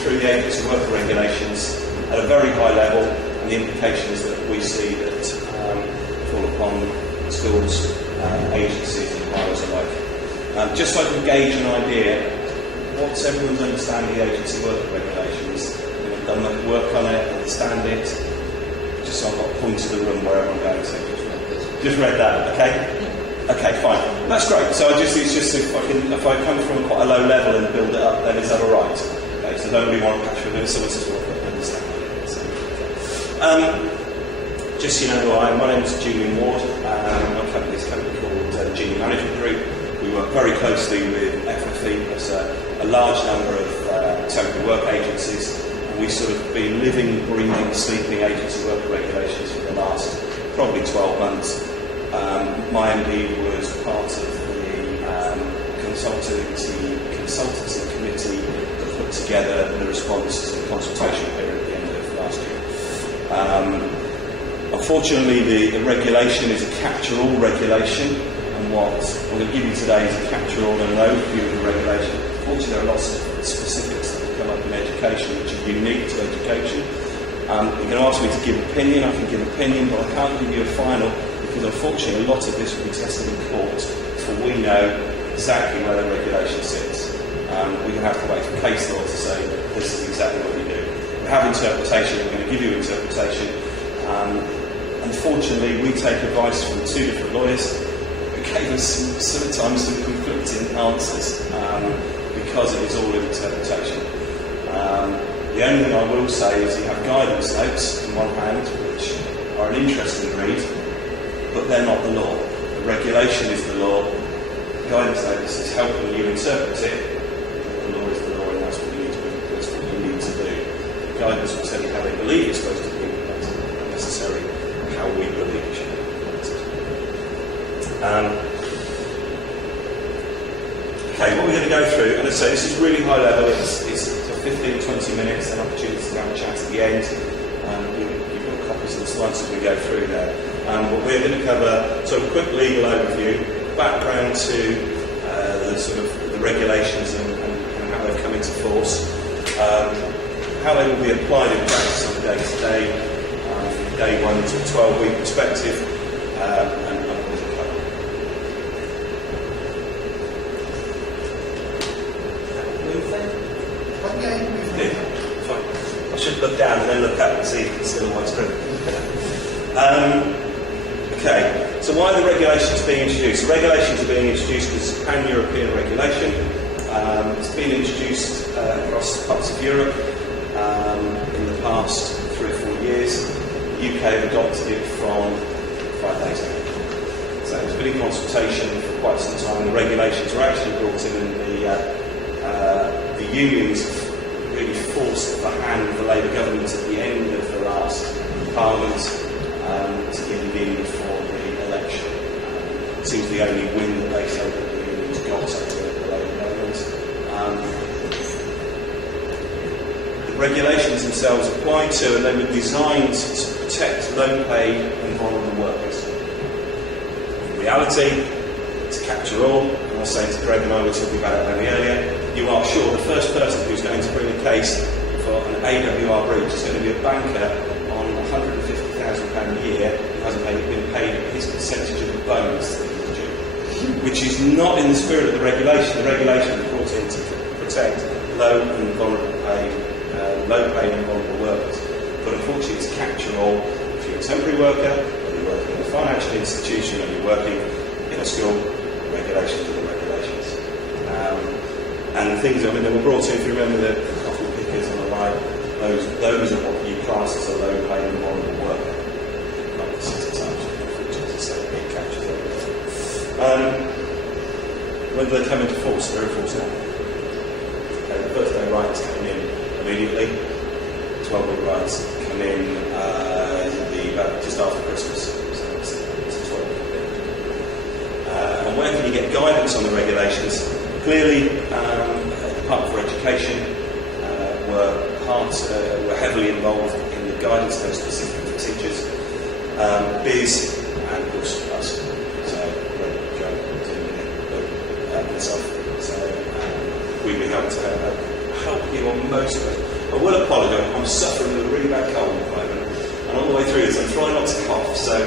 through the agency worker regulations at a very high level and the implications that we see that fall upon schools, agencies and employers alike. Just so I can gauge an idea, what's everyone's understanding of the agency worker regulations? You've done much work on it, understand it? Just so I've got a point to the room where I'm going to. Just read that, okay? Okay, fine. That's great. So it's just if I come from quite a low level and build it up, then is that all right? Okay, so I don't really want to catch with someone says, well, I understand it. Just so you know who I am, my name is Julian Ward. My company is a company called Junior Management Group. We work very closely with FFE. There's a large number of temporary work agencies. And we sort of been living, breathing, sleeping agency worker regulations for the last probably 12 months. My MD was part of the consultancy committee that put together the response to the consultation period at the end of last year. Unfortunately, the regulation is a catch-all regulation, and what I'm going to give you today is a catch-all and an overview of the regulation. Unfortunately, there are lots of specifics that come up in education which are unique to education. You're going to ask me to give opinion. I can give opinion, but I can't give you a final. Because unfortunately, a lot of this will be tested in court, so we know exactly where the regulation sits. We can have to wait for case law to say this is exactly what we do. We have interpretation. We're going to give you interpretation. Unfortunately, we take advice from two different lawyers who gave us sometimes some conflicting answers because it is all in interpretation. The only thing I will say is you have guidance notes in one hand, which are an interesting read. But they're not the law. The regulation is the law. The guidance notice is helping you interpret it. The law is the law, and that's what you need to do. That's what you need to do. The guidance will tell you how they believe it's supposed to be, but that's not necessarily how we believe it should be. Okay, what we're going to go through, and I say this is really high level. It's for 15-20 minutes, an opportunity to have a chat at the end. You've got copies of the slides as we go through there. But we're going to cover sort of a quick legal overview, background to the sort of the regulations and how they've come into force, how they will be applied in practice on a day-to-day, day 1 to 12-week perspective, and what we're going to cover. Yeah, fine. I should look down and then look up and see if it's still on my screen. Okay, so why are the regulations being introduced? The regulations are being introduced because it's a pan-European regulation. It's been introduced across parts of Europe in the past 3 or 4 years. The UK have adopted it from 5 days ago. So it's been in consultation for quite some time. The regulations were actually brought in and the unions really forced the hand of the Labour government at the end of the last Parliament to give it in for the election. It seems the only win that they say that the unions got over the Labour government. The regulations themselves apply to and they were designed to protect low-paid and vulnerable workers. In reality, it's a catch-all. And I was saying to Greg and I were talking about it very earlier, you are sure the first person who's going to bring a case for an AWR breach is going to be a banker on £150,000 a year who hasn't been paid his percentage of the bonus that he was due, which is not in the spirit of the regulation. The regulation is brought in to protect low paid and vulnerable workers. But unfortunately, it's a catch-all. If you're a temporary worker, or you're working in a financial institution, or you're working in a school, regulations are the regulations. And the things, I mean, they were brought in, if you remember the coffee pickers on the right, those are what you class as a low paid and vulnerable worker. Not the 60 times, unfortunately, to say it catches everything. When do they come into force? They're in force now. Okay, the first day rights come in immediately. 12-week rights come in just after Christmas. So it's a 12-week period. And where can you get guidance on the regulations? Clearly, the Department for Education were heavily involved in the guidance notes specifically for teachers, BIS, and of course us. So, Joe, myself. So, we've been able to help you on most of it. I will apologise, I'm suffering with a really bad cold at the moment, and on the way through this I'm trying not to cough, so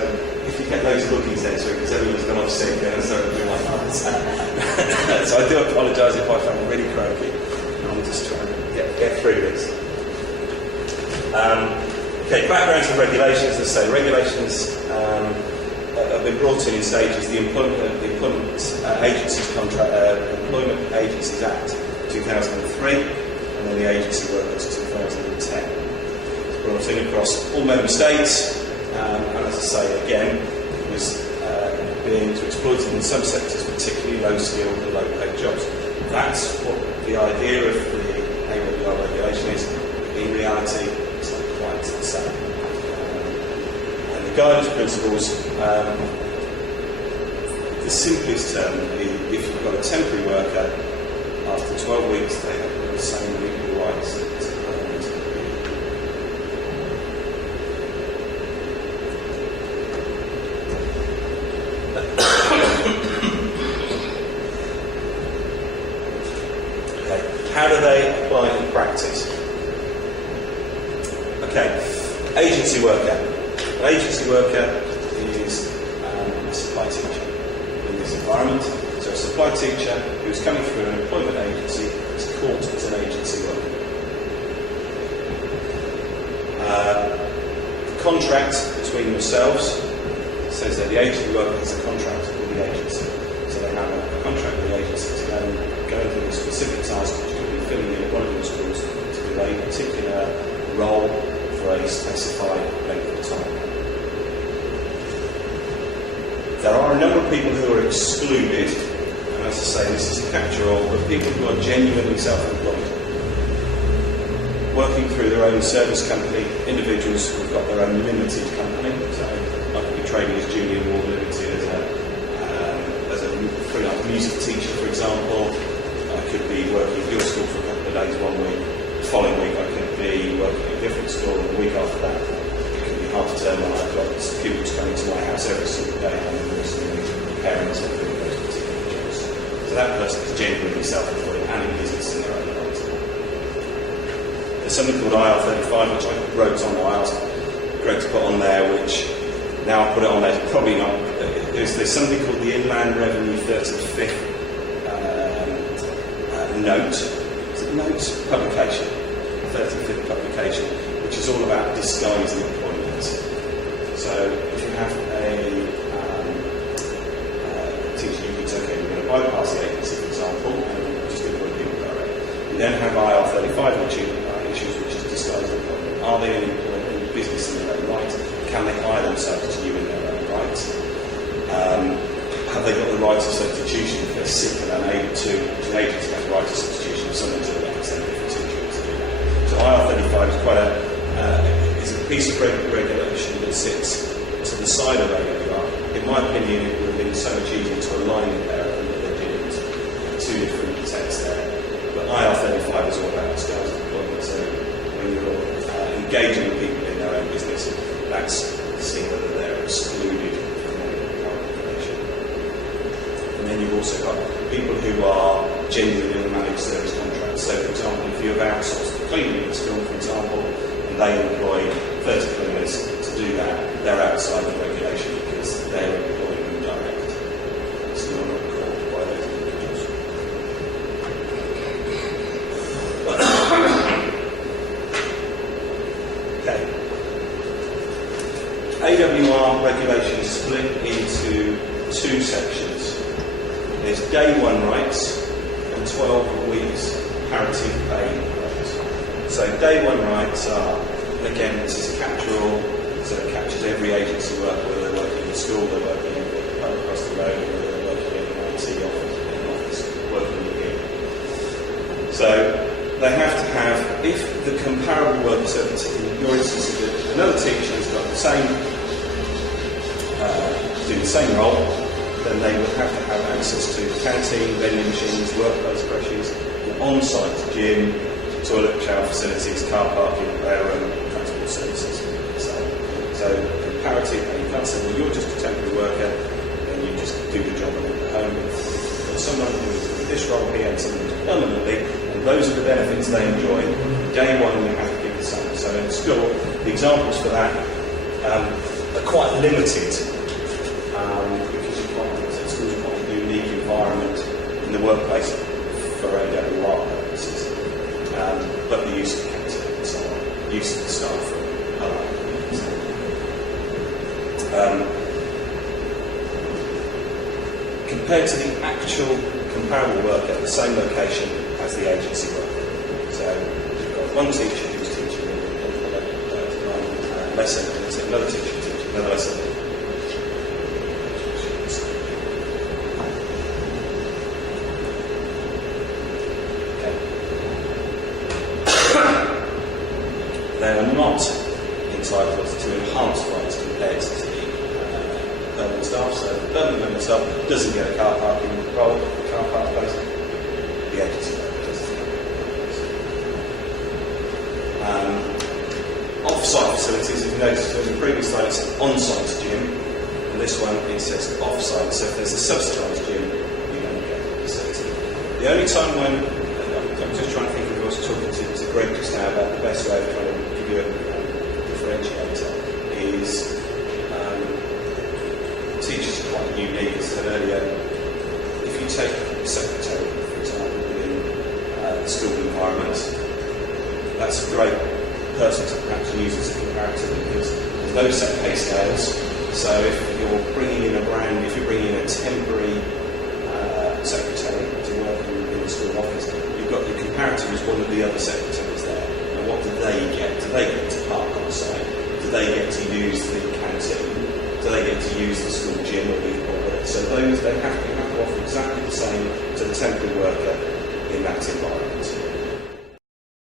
if you get loads of bookings next week, because everyone's gone off sick, and so it'll be like that. So I do apologise if I sound really croaky. I'm just trying to get through this. Okay, backgrounds and regulations. As I say, regulations have been brought in stages. The Employment Agencies Act 2003, and then the Agency Work Act 2010. It's brought in across all member states, and as I say again, it was being exploited in some sectors, particularly low-skilled and low-paid jobs. That's what the idea of the AWR regulation is. In reality, it's not quite the same. And the guidance principles, the simplest term would be if you've got a temporary worker, after 12 weeks they have the same legal rights as a permanent employee. Okay, how do they apply in practice? Okay, agency worker. An agency worker is a supply teacher in this environment. So a supply teacher who's coming through an employment agency is caught as an agency worker. The contract between themselves says that the agency worker has a contract with the agency. So they have a contract with the agency to go and do a specific task, which could be filling in one of the schools to do a particular role for a specified length of time. There are a number of people who are excluded, and as I say, this is a catch-all, but people who are genuinely self-employed, working through their own service company, individuals who've got their own limited company. So I could be trading as Julian Ward Limited as a freelance music teacher, for example. I could be working at your school for a couple of days one week. The following week I could be working at a different school, and the week after that it could be half term when I've got pupils coming to my house every single day and I'm preparing myself for those particular jobs. So that person is genuinely self-employed and in business in their own right. There's something called IR35, which I wrote on, or I asked Greg to put on there, which now I'll put it on there, probably not. There's something called the Inland Revenue 35th note. Notes publication, 35th publication, which is all about disguising employment. So if you have a teacher, you could say, okay, we're going to bypass the agency, for example, and just employ people direct. You then have IR35 issues, which is disguising employment. Are they an employee in business in their own right? Can they hire themselves to you in their own right? Have they got the right of substitution if they're sick and unable to? The agency has the right of substitution if someone's ill. So IR35 is quite is a piece of regulation that sits to the side of AWR. In my opinion, it would have been so much easier to align the pair of them that they didn't. Two different texts there. But IR35 is all about disguised employment. So when you're engaging with people in their own business, that's seeing whether they're excluded from AWR regulation. And then you've also got people who are genuinely managed service contracts. So, for example, if you have outsourced cleaning at the school, for example, and they employ 30 cleaners to do that, they're outside the regulation because they're employing them direct. So you're not called by those individuals. Okay. AWR regulation is split into two sections. There's day one rights and 12 weeks parity pay rights. So day one rights are, again, this is a catch-all, so it captures every agency worker, whether they're working in a school, they're working across the road, whether they're working in an IT office, working in the So they have to have, if the comparable worker, so in your instance, if another teacher has got the same, doing the same role, then they would have to have access to canteen, vending machines, workplace creches, on-site gym, toilet shower facilities, car parking, prayer room, transport services. So comparative, and you can't say, well, you're just a temporary worker, and you just do the job and leave the home. But someone who's in this role here and someone who's permanently, and those are the benefits they enjoy. Day one, you have to give the same. So in school, the examples for that are quite limited, because school's quite a unique environment in the workplace for AWR purposes. But the use of the canteen and so on, use of the staff room, compared to the actual comparable work at the same location as the agency work. So you've got one teacher who's teaching one lesson, and another teacher teaching another lesson. Okay. They are not entitled to enhanced rights compared to the permanent staff. So the permanent staff doesn't get a car parking role, car park place. The agency does. Off-site facilities, if you notice in the previous slide, it's on-site gym, and this one it says off-site. So if there's a subsidised gym, you don't get the facility. The only time when I'm just trying to think of, I was talking to Greg just now about the best way of trying to give you a differentiator is teachers are quite unique, as I said earlier. If you take a secretary, for example, within the school environment, that's a great person to perhaps use as a comparative because there's no set pay scales. So if you're bringing in a temporary secretary to work in the school office, you've got the comparative as one of the other secretaries there. And what do they get? Do they get to park on site? Do they get to use the canteen? Do they get to use the school gym or whatever? So those, they have to offer exactly the same to the temporary worker in that environment.